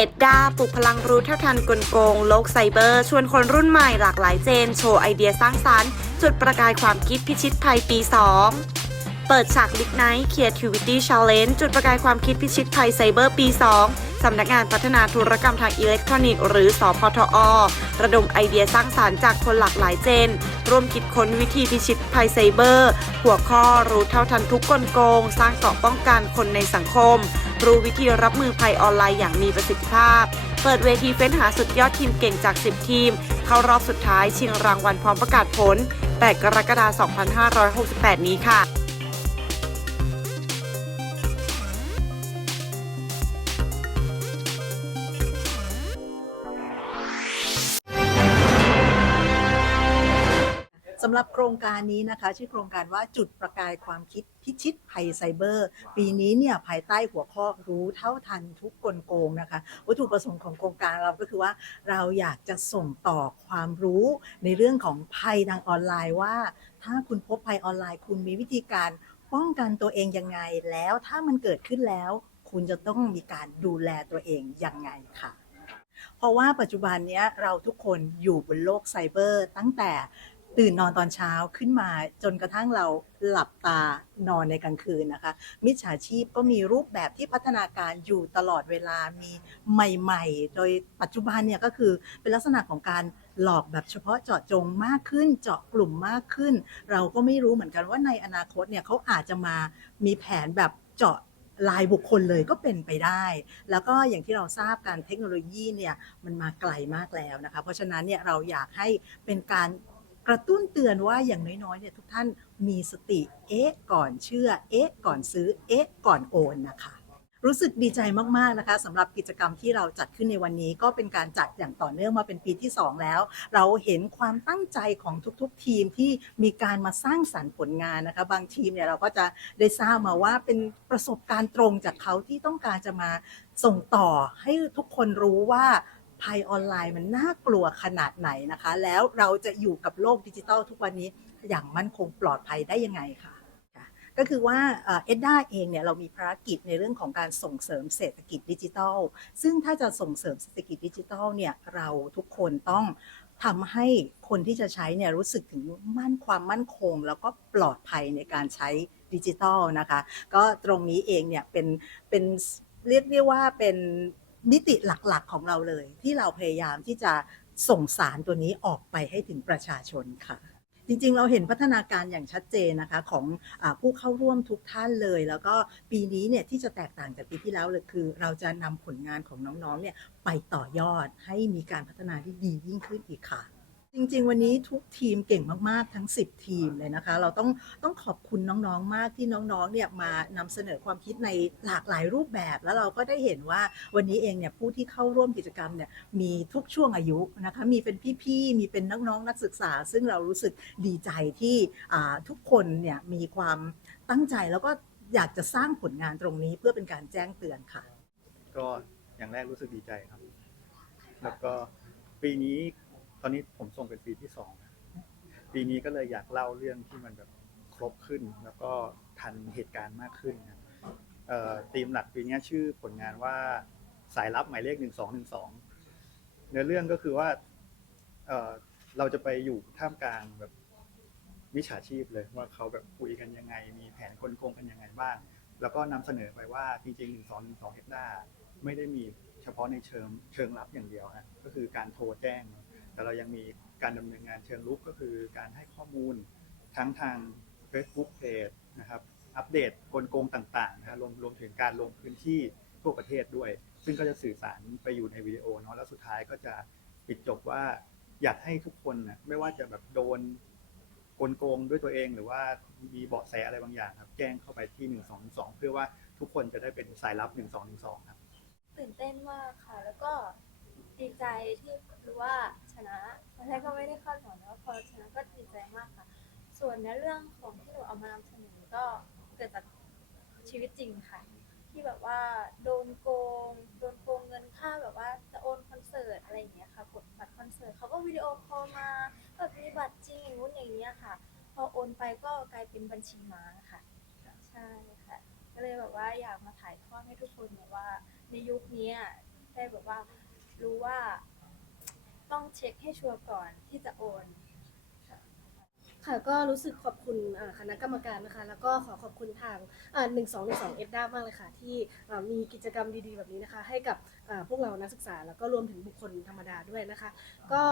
อ็ดดาปลุกพลังรู้เท่าทันกลโกง โลกไซเบอร์ ชวนคนรุ่นใหม่หลากหลายเจน โชว์ไอเดียสร้างสรรค์ จุดประกายความคิดพิชิตภัยปี 2 เปิดฉากลิกไนท์ Creativity Challenge จุดประกายความคิดพิชิตภัยไซเบอร์ปี 2 สำนักงานพัฒนาธุรกรรมทางอิเล็กทรอนิกส์หรือสพทอ ระดมไอเดียสร้างสารรค์จากคนหลากหลายเจน ร่วมคิดค้นวิธีพิชิตภัยไซเบอร์ หัวข้อรู้เท่าทันทุกกลโกง สร้างเกราะป้องกันคนในสังคม รู้วิธีรับมือภัยออนไลน์อย่างมีประสิทธิภาพ เปิดเวทีเฟ้นหาสุดยอดทีมเก่งจาก 10 ทีม เข้ารอบสุดท้ายชิงรางวัลพร้อมประกาศผล 8 กรกฎาคม 2568 นี้ค่ะ สำหรับโครงการนี้นะคะ ชื่อโครงการว่าจุดประกายความคิดพิชิตภัยไซเบอร์ ปีนี้เนี่ยภายใต้หัวข้อรู้เท่าทันทุกกลโกงนะคะ วัตถุประสงค์ของโครงการเราก็คือว่าเราอยากจะส่งต่อความรู้ในเรื่องของภัยทางออนไลน์ว่า ถ้าคุณพบภัยออนไลน์ คุณมีวิธีการป้องกันตัวเองยังไงแล้วถ้ามันเกิดขึ้นแล้ว คุณจะต้องมีการดูแลตัวเองยังไงค่ะ เพราะว่าปัจจุบันนี้เราทุกคนอยู่บนโลกไซเบอร์ ตั้งแต่ ตื่นนอนตอนเช้าขึ้นมาจนกระทั่งเราหลับตานอนในกลางคืนนะคะ มิจฉาชีพก็มีรูปแบบที่พัฒนาการอยู่ตลอดเวลามีใหม่ ๆ โดยปัจจุบันเนี่ยก็คือเป็นลักษณะของการหลอกแบบเฉพาะเจาะจงมากขึ้นเจาะกลุ่มมากขึ้น เราก็ไม่รู้เหมือนกันว่าในอนาคตเนี่ยเขาอาจจะมามีแผนแบบเจาะรายบุคคลเลยก็เป็นไปได้ แล้วก็อย่างที่เราทราบการเทคโนโลยีเนี่ยมันมาไกลมากแล้วนะคะ เพราะฉะนั้นเนี่ยเราอยากให้เป็นการ ระตุ้นเตือนว่าอย่างน้อยๆเนี่ยทุกท่านมีสติเอ๊ะก่อนเชื่อเอ๊ะก่อนซื้อเอ๊ะก่อนโอนนะคะรู้สึกดีใจมากๆนะคะสำหรับกิจกรรมที่เราจัดขึ้นในวันนี้ ก็เป็นการจัดอย่างต่อเนื่องมาเป็นปีที่ 2 แล้ว เราเห็นความตั้งใจของทุกๆ ทีมที่มีการมาสร้างสรรค์ผลงานนะคะบางทีมเนี่ยเราก็จะได้ทราบมาว่าเป็นประสบการณ์ตรงจากเขาที่ต้องการจะมาส่งต่อให้ทุกคนรู้ว่า ภัยออนไลน์มันน่ากลัวขนาดไหนนะคะ แล้วเราจะอยู่กับโลกดิจิทัลทุกวันนี้อย่างมั่นคงปลอดภัยได้ยังไงค่ะ ก็คือว่าเอ็ดด้าเองเนี่ยเรามีภารกิจในเรื่องของการส่งเสริมเศรษฐกิจดิจิทัล ซึ่งถ้าจะส่งเสริมเศรษฐกิจดิจิทัลเนี่ยเราทุกคนต้องทำให้คนที่จะใช้เนี่ยรู้สึกถึงมั่นความมั่นคง แล้วก็ปลอดภัยในการใช้ดิจิทัลนะคะ ก็ตรงนี้เองเนี่ยเป็นเป็นเรียกได้ว่าเป็น มิติหลักๆของเราเลย ที่เราพยายามที่จะส่งสารตัวนี้ออกไปให้ถึงประชาชนค่ะ จริงๆ เราเห็นพัฒนาการอย่างชัดเจนนะคะของอผู้เข้าร่วมทุกท่านเลย แล้วก็ปีนี้เนี่ยที่จะแตกต่างจากปีที่แล้วเลยคือ เราจะนำผลงานของน้องๆเนี่ยไปต่อยอดให้มีการพัฒนาที่ดียิ่งขึ้นอีกค่ะ จริง ๆ วันนี้ทุกทีมเก่งมากๆทั้ง 10 ทีมเลยนะคะ เราต้องต้องขอบคุณน้องๆมากที่น้องๆเนี่ยมานำเสนอความคิดในหลากหลายรูปแบบ แล้วเราก็ได้เห็นว่าวันนี้เองเนี่ยผู้ที่เข้าร่วมกิจกรรมเนี่ยมีทุกช่วงอายุนะคะมีเป็นพี่ๆมีเป็นน้องๆนักศึกษา ซึ่งเรารู้สึกดีใจที่ทุกคนเนี่ยมีความตั้งใจแล้วก็อยากจะสร้างผลงานตรงนี้เพื่อเป็นการแจ้งเตือนค่ะ ก็อย่างแรกรู้สึกดีใจครับ แล้วก็ปีนี้ ตอนนี้ผมส่งเป็นปีที่สองนะปีนี้ก็เลยอยากเล่าเรื่องที่มันแบบครบขึ้น แล้วก็ทันเหตุการณ์มากขึ้นนะเอ่อธีมหลักปีนี้ชื่อผลงานว่าสายลับหมายเลขหนึ่งสองหนึ่งสองเนื้อเรื่องก็คือว่าเอ่อเราจะไปอยู่ท่ามกลางแบบวิชาชีพเลยว่าเขาแบบคุยกันยังไง มีแผนกลโกงกันยังไงบ้าง แล้วก็นำเสนอไปว่าจริงๆ1 2 1 2เฮกตาไม่ได้มีเฉพาะในเชิงเชิงลับอย่างเดียวนะก็คือการโทรแจ้ง แต่เรายังมีการดำเนินงานเชิงลุกก็คือการให้ข้อมูลทั้งทาง Facebook Page นะครับอัปเดตกลโกงต่างๆนะรวมรวมถึงการลงพื้นที่ทั่วประเทศด้วย ซึ่งก็จะสื่อสารไปอยู่ในวิดีโอเนาะแล้วสุดท้ายก็จะปิดจบว่าอยากให้ทุกคนนะไม่ว่าจะแบบโดนกลโกงด้วยตัวเอง หรือว่ามีเบาะแสอะไรบางอย่างครับแจ้งเข้าไปที่ 1 2 2เพื่อว่าทุกคนจะได้เป็นสายลับ 1 2 1 2 ครับ ตื่นเต้นมากค่ะ แล้วก็ ใจที่รู้ว่าชนะตอนแรกก็ไม่ได้คาดหวังนะพอชนะก็ดีใจมากค่ะ ส่วนในเรื่องของที่หนูเอามานำเสนอก็เกิดจากชีวิตจริงค่ะ ที่แบบว่าโดนโกงโดนโกงเงินค่าแบบว่าจะโอนคอนเสิร์ตอะไรอย่างเงี้ยค่ะกดบัตรคอนเสิร์ตเขาก็วิดีโอคอลมาแบบมีบัตรจริงอย่างนู้นอย่างเงี้ยค่ะ พอโอนไปก็กลายเป็นบัญชีม้าค่ะ ใช่ค่ะ ก็เลยแบบว่าอยากมาถ่ายทอดให้ทุกคนแบบว่าในยุคนี้อะหได้แบบว่า รู้ว่า ต้องเช็คให้ชัวร์ก่อนที่จะโอน ค่ะก็รู้สึกขอบคุณอ่าคณะกรรมการนะคะ แล้วก็ขอขอบคุณทางหนึ่งสองหนึ่งสองเอ็ดด้ามากเลยค่ะ ที่อ่ามีกิจกรรมดีๆแบบนี้นะคะ ให้กับอ่าพวกเรานักศึกษาแล้วก็รวมถึงบุคคลธรรมดาด้วยนะคะ ก็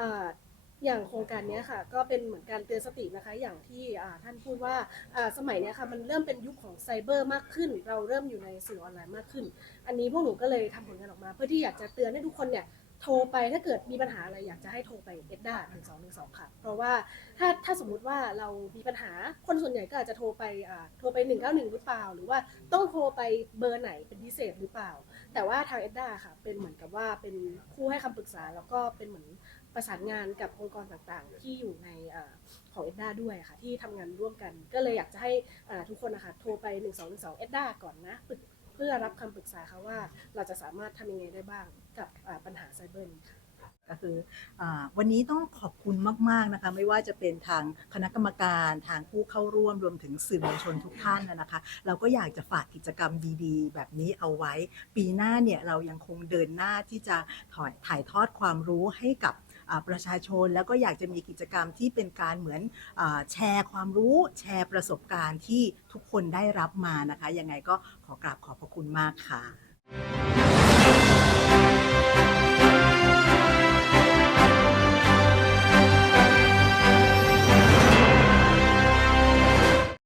อ่า อย่างโครงการนี้ค่ะก็เป็นเหมือนการเตือนสตินะคะ อย่างที่ท่านพูดว่าสมัยนี้ค่ะมันเริ่มเป็นยุคของไซเบอร์มากขึ้น เราเริ่มอยู่ในสื่อออนไลน์มากขึ้น อันนี้พวกหนูก็เลยทำผลงานออกมา เพื่อที่อยากจะเตือนให้ทุกคนเนี่ยโทรไปถ้าเกิดมีปัญหาอะไรอยากจะให้โทรไปเอ็ดด้าหนึ่งสองหนึ่งสองค่ะ เพราะว่าถ้าถ้าสมมุติว่าเรามีปัญหาคนส่วนใหญ่ก็อาจจะโทรไปโทรไปหนึ่งเก้าหนึ่งหรือเปล่า หรือว่าต้องโทรไปเบอร์ไหนเป็นพิเศษหรือเปล่า แต่ว่าทางเอ็ดด้าค่ะ เป็นเหมือนกับว่าเป็นผู้ให้คำปรึกษา แล้วก็เป็นเหมือนประสานงานกับองค์กรต่างๆ ที่อยู่ในอของเอ็ดด้าด้วยค่ะ ที่ทำงานร่วมกัน ก็เลยอยากจะให้อ่าทุกคนนะคะโทรไป 1 2 1 2เอ็ดด้าก่อนนะปรึกเพื่อรับคำปรึกษาค่ะว่าเราจะสามารถทำยังไงได้บ้างกับอ่าปัญหาไซเบอร์นี้ค่ะ ก็คืออวันนี้ต้องขอบคุณมาก ๆนะคะ ไม่ว่าจะเป็นทางคณะกรรมการทางผู้เข้าร่วมรวมถึงสื่อมวลชนทุกท่านนะนะคะ เราก็อยากจะฝากกิจกรรมดีๆ แบบนี้เอาไว้ ปีหน้าเนี่ยเรายังคงเดินหน้าที่จะถ่ายถ่ายทอดความรู้ให้กับประชาชนแล้วก็อยากจะมีกิจกรรมที่เป็นการเหมือนอแชร์ความรู้แชร์ประสบการณ์ที่ทุกคนได้รับมานะคะยังไงก็ขอกราบขอบพระคุณมากค่ะ